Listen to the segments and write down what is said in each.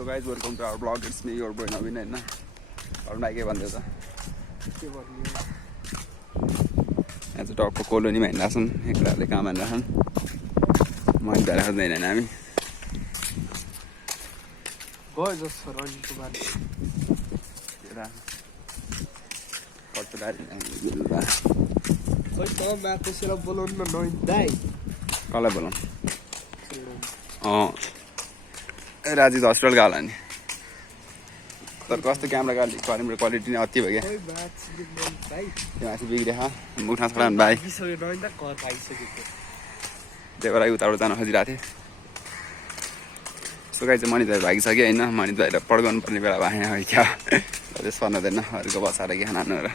So guys, welcome to our vlog. It's me, your boy Navin, हैन अरुण भाइ के भन्दै छ यहाँ चाहिँ टकको कोलोनीमा हिँड्छन् एकलाले काम हान्छन् मन भएर खोज्दैन हैन हामी गयो जस्तो रनिङको बाद कटुडारी खै त माथि बोलाउनु न नइन दाइ कसलाई बोलाउँ राजी त हस्पिटल गयो होला नि तर कस्तो क्यामेरा क्वालिटी नै अति भयो क्या माथि बिग्रियो मुखमा छोडा भाइ त्यही भएर उताबाट जान खोजिरहेको थिएँ यस्तो गाई चाहिँ मनित भाइ भागिसक्यो होइन मनित भाइलाई पड्काउनु पर्ने बेला भएन क्या त्यस पर्नुहुँदैन अरूको बसाएर के खाना र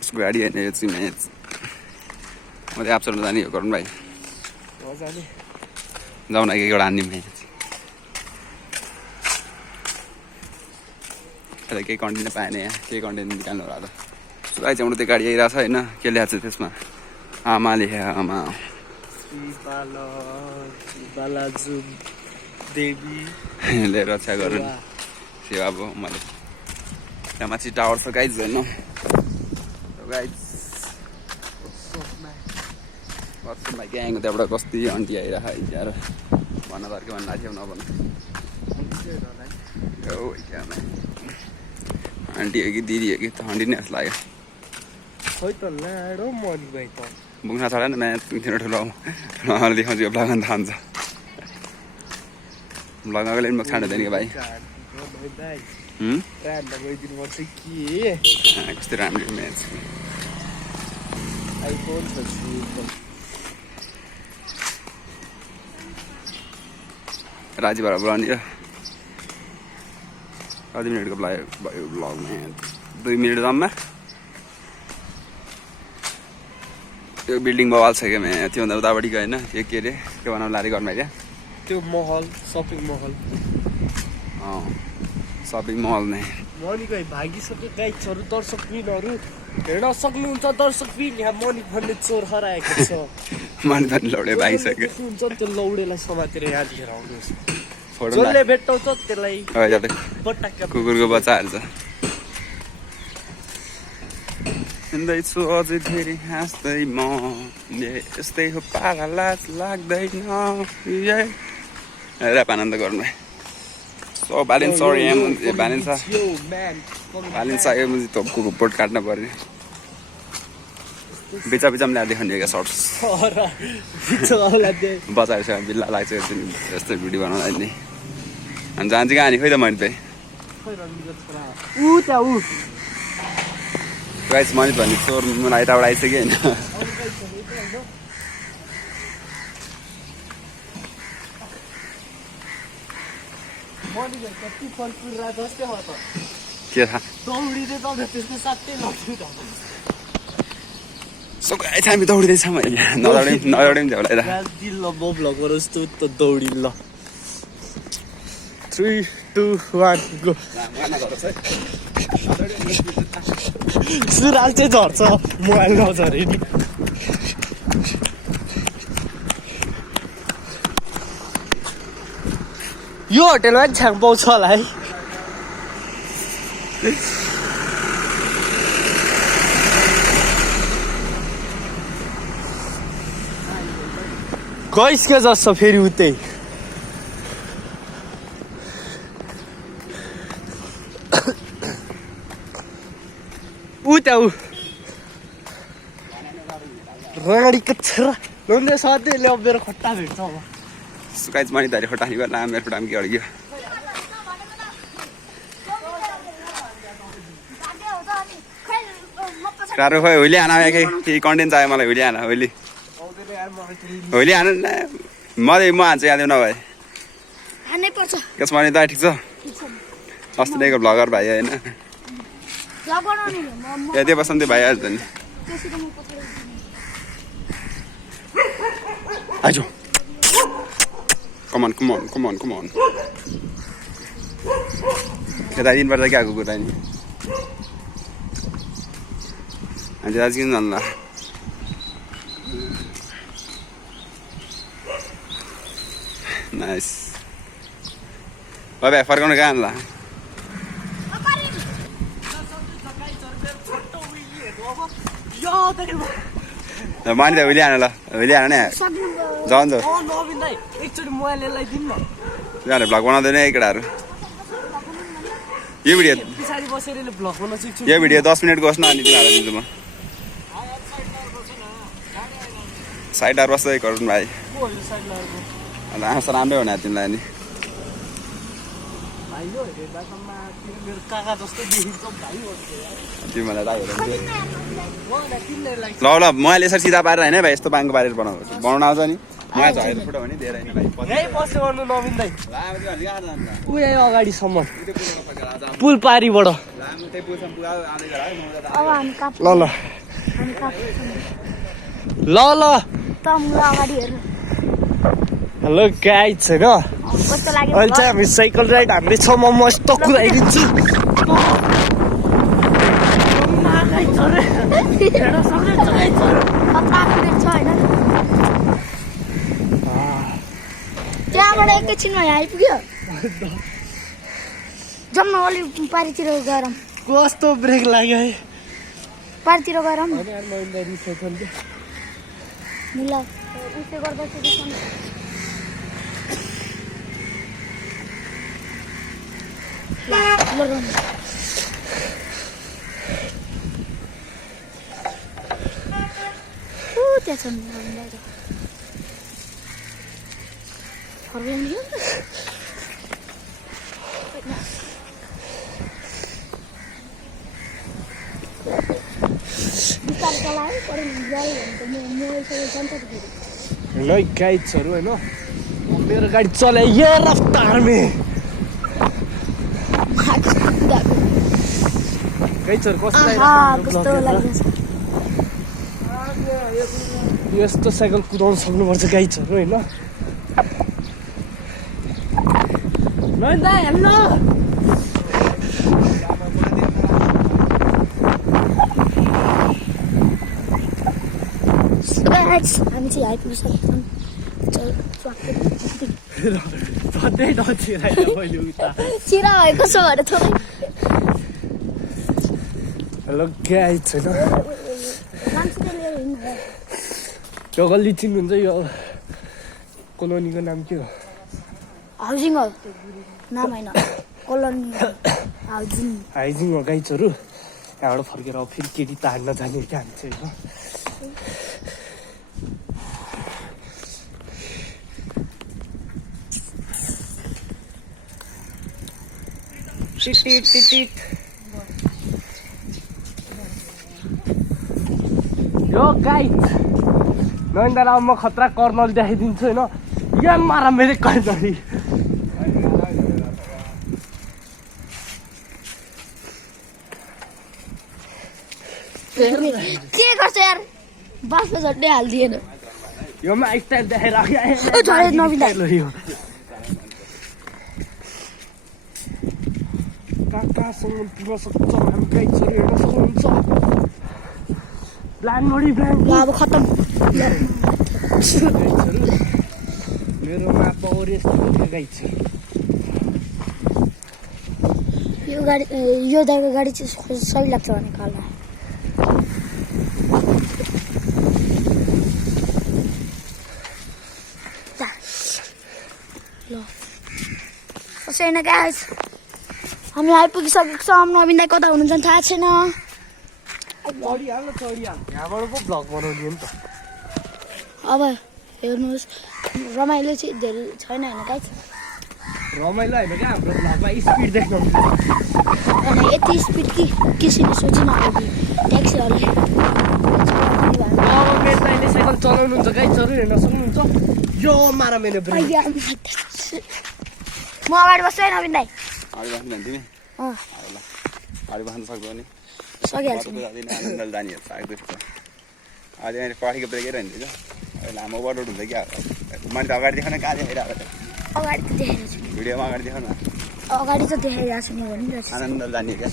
उसको गाडी होइन यो चाहिँ म्याच म चाहिँ एप्सरमा जाने हो गरौँ भाइ जाउँ न एउटा हान्ने म्याच केही कन्टेन्ट पाएन यहाँ केही कन्टेन्ट निकाल्नु होला त उसको गाडी चाहिँ त्यो गाडी आइरहेको छ होइन के ल्याएको छ त्यसमा आमा लेखे आमा ले रक्षा गरौँ सेवा अब मैले त्यहाँ माथि टावर छ गाइज होइन गाइज वाट्सएपमा ग्याङ त्यहाँबाट कस्तो आन्टी आइरहेको यार भन्न तर्के भन्नु लाग्थ्यो नभन्नु आन्टी हो कि दिदी हो कि त आन्टी नै जस्तो लाग्यो खै त लाडो मनि भाइ त बुङ्खा छोडा न म्याच ठुलो ठुलो देखाउँछु यो ब्लगमा थाहा ब्लगमा कहिले म खानु हुँदैन कि भाइ कस्तो राम्रो म्याच राजीबाट बोलाउने हो कति मिनटको भयो ब्लगमा 2 मिनट जम्मा त्यो बिल्डिङ बवाल छ क्या म्या त्योभन्दा उतापट्टि गयो होइन त्यो के अरे के बनाउनु लाने घरमा क्या त्यो महल सपिङ महल सपिङ महल नै मनि गई भागिसक्यो गाई छोरो दर्शक पिनहरू हेर्न सक्नुहुन्छ दर्शक पिन यहाँ मनि भन्ने चोर हराएको छ मनि भन्ने लौडे भागिसक्यो हुन्छ त्यो लौडेलाई समातेर यहाँ लिएर आउनुहोस् जसले भेट्टाउँछ त्यसलाई कुकुरको बच्चाहरू छ हिँड्दैछु अझै धेरै हाँस्दै म यस्तै हो पारा लाज लाग्दैन ऱ्याप आनन्द गर्नु सो भालेन्सा यो मुझे तोपको बोट काट्न पर्ने बिचा बिचामा ल्याएर देखाउने क्या सर्ट्स बच्चाहरूसँग बिल्ला लाग्छ यस्तो भिडियो बनाउनु नि अनि जान्छ कहाँ नि खोइ त मैले चाहिँ गाइस मनित भन्ने चोर मलाई यताबाट आइसक्यो होइन के थाहा सो गाइस हामी दौडिँदैछ मैले नदौडे पनि झ्याउलाई दौडी ल 3, 2, 1 गो सुराल चाहिँ झर्छ मोबाइल नझरे नि यो होटेलमा छ्याङ पाउँछ होला है गइस के जस्तो फेरि उतै राडीको छोरा लोन्डे सधैँ ल्याउ मेरो खट्टा भेट्छ अब सुकाइज मनि धरी खोटानी गर्ला मेरो खुट्टामा के अड्क्यो साह्रो खोइ होइली हान केही कन्टेन्ट चाहियो मलाई होइली हान होइली हान म हान्छु याद नभए कसमा त ठिक छ अस्ति दिएको भ्लगर भाइ होइन यति बस्नु त्यो भाइहाल्छ नि आइज कमान यता दिनबाट क्या आएको कुरा नि अनि आज किन जान्ला नाइस भाइ फर्काउनु कहाँ ल मानि त उहिले आन ल उहिले आन नि जाउँ जाऊ नवीन दाइ एकचोटि मोबाइल यसलाई दिनु न यहाँले भ्लग बनाउँदैन है केटाहरू यो भिडियो पछाडि बसेर भ्लग बनाउन सिक्छु यो भिडियो 10 मिनटको होस् न अनि तिमीहरूलाई दिन्छु म साइडहरू बस्दै गरौँ भाइ अन्त आँसा राम्रै हुने तिमीलाई नि मेरो काका जस्तो देखिन्छ भाइ तिमीलाई राखेर ल ल मैले यसरी सिधा पारेर होइन भाइ यस्तो बाङ्गो पारेर बनाउनु आउँछ नि यहाँ झरेर फुट्यो भने धेरै होइन भाइ यही बस्यो गर्नु नवीन दाइ लामो त्यो कहाँ जान्छ ऊ यही अगाडिसम्म पुल पारीबाट लामो त्यही पुलसम्म पुरा आउँदै गएर है अब हामी काप ल ल हामी काप ल ल त म अगाडि हेर्नु हेलो गाइज होइन कस्तो लाग्यो अहिले चाहिँ हामी साइकल राइड हामीले छ म यस्तो कुदाइदिन्छु त्यहाँबाट एकैछिनमा यहाँ आइपुग्यो जम्मा अलिक पारितिर गरौँ कस्तो ब्रेक लाग्यो है पारितिर गरौँ ल ल उसले गर्दा चाहिँ त्यहाँ छ हेलो गाइड्सहरू होइन मेरो गाडी चलाए यो रफ्तारमे गाइड्सहरू कस्तो यस्तो साइकल कुदाउनु सक्नुपर्छ गाइड्सहरू होइन हेलो हामी चाहिँ आइपुगिसक्छौँ चिरा भएको छ अरे थोरै हेलो गाइड्स होइन यो गल्ली चिन्नुहुन्छ यो कोलोनीको नाम के हो हाउजिङ हो नाम होइन कोलोनी हाइजिङ हो गाइड्सहरू यहाँबाट फर्केर अब फेरि केटी ताड्न जाने क्या हामी चाहिँ होइन यो गाइड नरेन्द्र म खतरा कर्नल देखाइदिन्छु होइन यहाँ मारा मेरो कर्नली के गर्छ यार बासमा झट्टै हालिदिएन योमा स्टाइल देखाएर यो कहाँसम्म पुग्न सक्छौँ हामी गाइड्सहरू हेर्न सक्नुहुन्छ प्लान बढी प्लान अब खतम मेरोमा पावर यस्तो गाइड छ यो गाडी यो दाइको गाडी चाहिँ सही लाग्छ भने कालमा ल छैन गाइस हामी आइपुगिसकेको छौँ नवीन दाइ कता हुनुहुन्छ थाहा छैन चढिहाल्नु यहाँबाट पो भ्लग बनाउने नि त अब हेर्नुहोस् रमाइलो चाहिँ धेरै छैन होइन गाइस रमाइलो होइन क्या हाम्रो भ्लगमा स्पिड देख्नु अनि यति स्पिड कि कसैले सोचिन अघि ट्याक्सीहरूले अब मेरो दाइले साइकल चलाउनुहुन्छ गाइड्सहरू हेर्न सक्नुहुन्छ यो मारा मेरो ब्रेक म अगाडि बस्छु है नवीन दाइ अगाडि बस्नु भने तिमी अँ ल अगाडि बस्नु सक्छौ नि सकिहाल्छु नि आनन्दले जाने सक्दैछ अहिले अहिले पठेको ब्रेकै रहन्छ लामो बडोड हुन्छ क्या मैले त अगाडि देखाउन कहाँ देखाइरहेको अगाडि त देखाइरहेको छु भिडियोमा अगाडि देखाउन अगाडि त देखाइरहेको छु नि भनिरहेको छु आनन्दले जाने क्या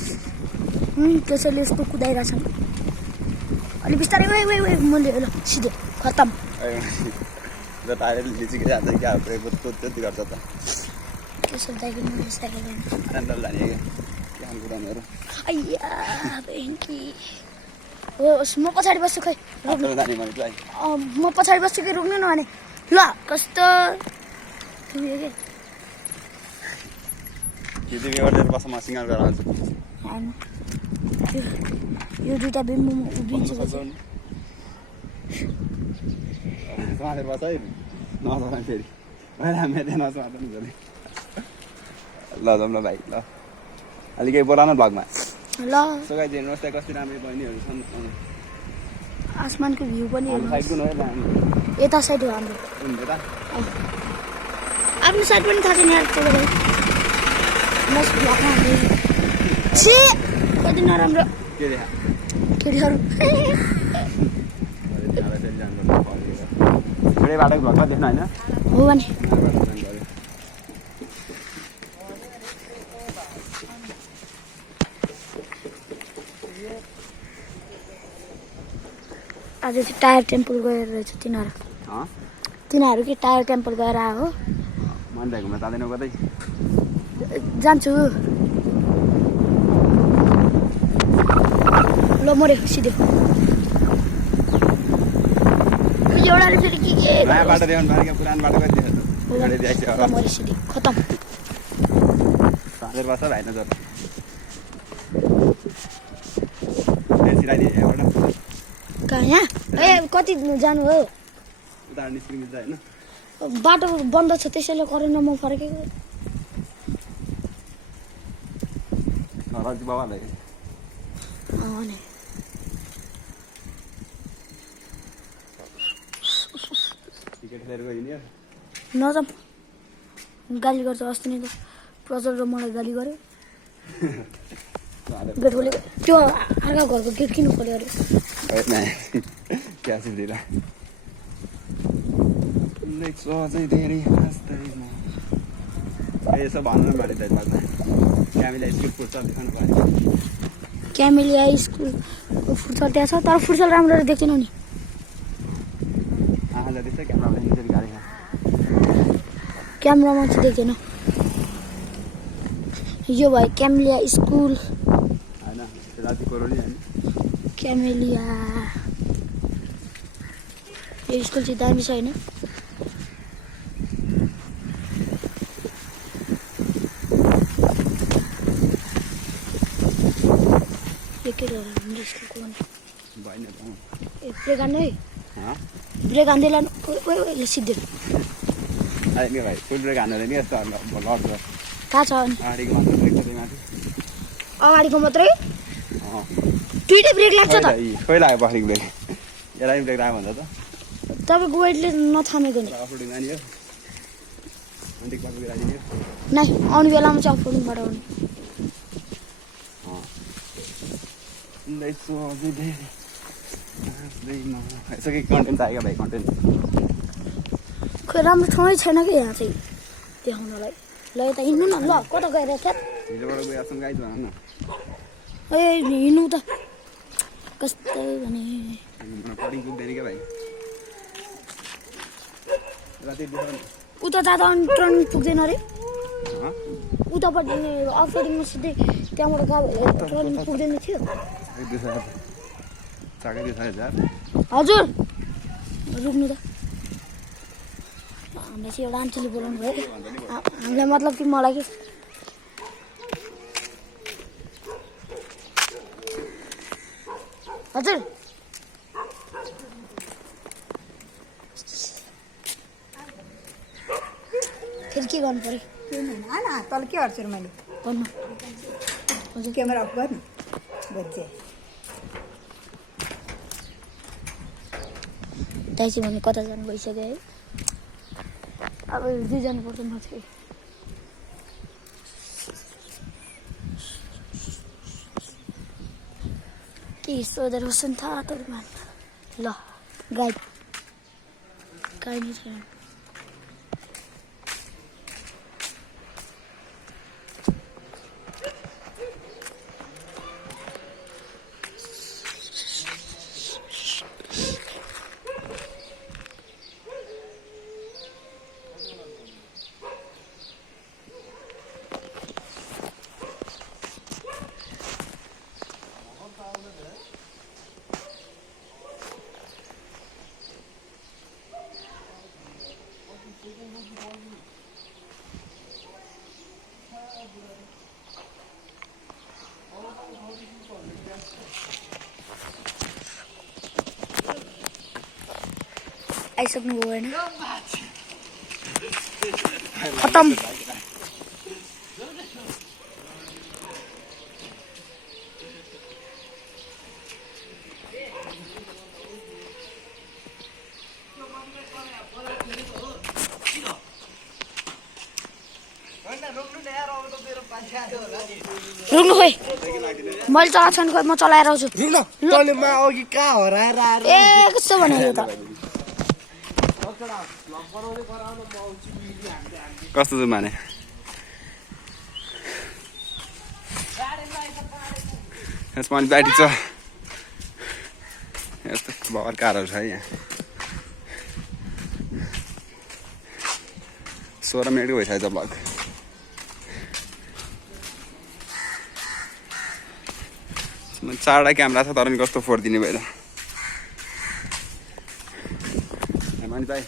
त्यसैले यस्तो कुदाइरहेको छ अलि बिस्तारै वे मैले ल सिधै खतम टायर लिचिकै जान्छ क्या ब्रेक त्यति गर्छ त त्यसो दाइको मोटरसाइकल होइन आनन्द जाने क्या कुराहरू अय्या बेङ्की हो म पछाडि बस्छु खै आनन्द जाने भने चाहिँ म पछाडि बस्छु कि रोक्नु न भने ल कस्तो तिमी के तिमी एउटा बस म सिङ्गल गरेर आउँछु होइन यो दुइटा बिम्बु म उभिन्छु समातेर बस है नजाउँ फेरि होइन मेरो नसमात्नु भने ल जाउँ ल भाइ ल अलिक केही बोलाउनु भ्लगमा ल सघाइदिनुहोस् त्यहाँ कति राम्रो बहिनीहरू छन् आसमानको भ्यू पनि हाम्रो साइड कुन हो यता साइड हो हाम्रो कुन यता आफ्नो साइड पनि थाहा छैन यार तपाईँ बस भ्लगमा हामी छि कति नराम्रो के देखा केटीहरू एउटै बाटोको भ्लगमा देख्नु होइन हो भने आज चाहिँ टायर टेम्पल गएर रहेछ तिनीहरू कि टायर टेम्पल गएर आयो हो मन घुम्न जाँदैनौ कतै जान्छु ल मऱ्यो सिधो एउटाले फेरि के नयाँ बाटो देखाउनु पारेको पुरानो बाटो कति ल मऱ्यो सिधो खतम हजुर बस्छ भाइ नजर सिलाइदिए एउटा कहाँ यहाँ ए कति जानु हो उता निस्किनु मिल्छ होइन बाटो बन्द छ त्यसैले करेन्टमा फर्केको राजु बाबालाई भने टिकट लिएर गयो नि नजाऊँ गाली गर्छ अस्ति नै त प्रजल र मलाई गाली गर्यो गेट खोलेको त्यो अर्का घरको गेट किन खोल्यो अरे क्या सुन्दिला चाहिँ धेरै हाँस्दैन यसो भन्नु भने त बादमा क्यामिला स्कुल फुटसल देखाउनु पर्यो क्यामेलिया स्कुल फुटसल त्यहाँ छ तर फुटसल राम्रो देख्दैनौ नि आँखा जति छ क्यामेरामा निचेर गाडी क्यामेरामा चाहिँ देख्दैन यो भयो क्यामेलिया स्कुल होइन राति कोरोनी होइन क्यामेलिया यो स्कुल चाहिँ दामी छ होइन यो के हाम्रो स्कुलको भने भएन ए ब्रेक हान्नु है त ब्रेक हान्दै लानु ओइ सिद्धि नि भाइ फुल ब्रेक हान्नु नि यस्तो लड्छ थाहा छ अनि अगाडिको मात्र ब्रेक छ माथि अगाडिको मात्रै दुइटै ब्रेक लाग्छ त खोइ लाग्यो पछाडिको ब्रेक यसलाई ब्रेक लाग्यो भन्दा त तपाईँको वेटले नथामेको नि अफरोडिङ जाने हो अन्तिक पाएको राजिदिने नै आउने बेलामा चाहिँ अफरोडिङबाट आउने यसो के कन्टेन्ट चाहियो भाइ कन्टेन्ट खोइ राम्रो ठाउँै छैन कि यहाँ चाहिँ देखाउनलाई ल यता हिँड्नु न ल कता गएर क्या हिजोबाट गएछौँ गाइज भन न ए हिँड्नु त कस्तै भने पढिङ पुग्दैन क्या भाइ राति उता जाँदा अनि टर्न पुग्दैन अरे उतापट्टि अफरोडिङमा सिधै त्यहाँबाट गयो टर्न पुग्दैन थियो हजुर रुक्नु त हामीलाई चाहिँ एउटा आन्टीले बोलाउनु भयो हामीलाई मतलब कि मलाई के हजुर फेरि के गर्नु पऱ्यो तल के गर्छु मैले भन्नु हजुर क्यामेरा अफ गर्नु बज्जे दाइजी भने कता जानु भइसक्यो है अब दुई जानुपर्छ म चाहिँ के सोधेर होस् नि थाहा त ल गाई नै छैन आइसक्नुभयो होइन खतम रुक्नु खोइ मैले चलाएको छैन खोइ म चलाएर आउँछु तँले मा अघि कहाँ हराएर आएर ए कस्तो भने यो त कस्तो चाहिँ माने यसमा अनि ब्याट्री छ यस्तो भर कारहरू छ है यहाँ 16 मिनटको भइसकेछ ब्लग चारवटा क्यामेरा छ तर पनि कस्तो फोडिदिने भयो त मानि भाइ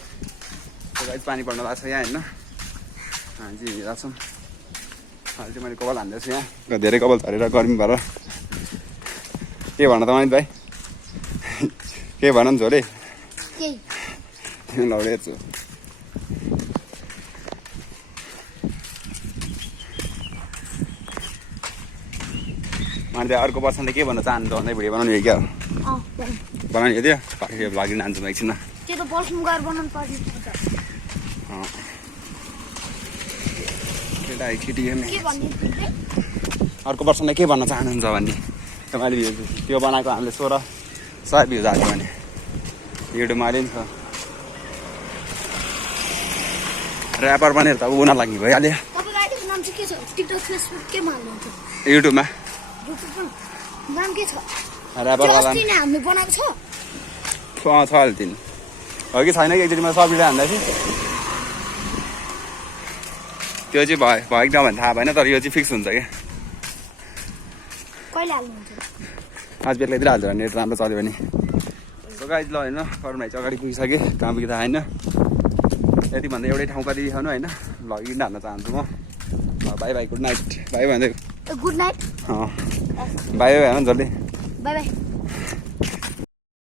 पानी पर्न लाग्छ यहाँ होइन हामी चाहिँ हिँडिरहेको छौँ अहिले चाहिँ मैले कपाल हान्दैछु यहाँ धेरै कपाल झरेर गर्मी भएर के भन त मानित भाइ के भन नि झोले लडेछु मैले अर्को पर्सनले के भन्न चाहन्छ भन्दै भिडियो बनाउने क्या बनाउने थियो भ्लगिङ हान्छु म एकछिनमा त्यो त पर्सम गएर बनाउनु पर्छ केटी के भन्ने अर्को पर्सनले के भन्न चाहनुहुन्छ भन्ने तपाईँले त्यो बनाएको हामीले 1600 भ्युज हाल्यो भने युट्युबमा अहिले नि छ ऱ्यापर बनेर त उनीहरू लाग्ने भइहाल्यो तपाईँको आइडीको नाम चाहिँ के छ टिकटक फेसबुक केमा हाल्नुहुन्छ युट्युबमा युट्युबमा नाम के छ ऱ्यापरवाला अस्ति नै हामीले बनाएको छ छ अहिले दिन हो कि छैन कि एकचोटि मैले सब भिडियो हान्दा थिएँ त्यो चाहिँ भयो कि नभने थाहा भएन तर यो चाहिँ फिक्स हुन्छ क्या कहिले हाल्नुहुन्छ आज बेलुकैतिर हाल्छ भने नेट राम्रो चल्यो भने सो गाइज ल होइन करुण भाइ चाहिँ अगाडि पुगिसकेँ काम पुग्दा होइन यति भन्दा एउटै ठाउँ कति देखाउनु होइन भ्लग हाल्न चाहन्छु म by by good night by भन्दै गुड नाइट बाई बाई भन जसले बाई बाई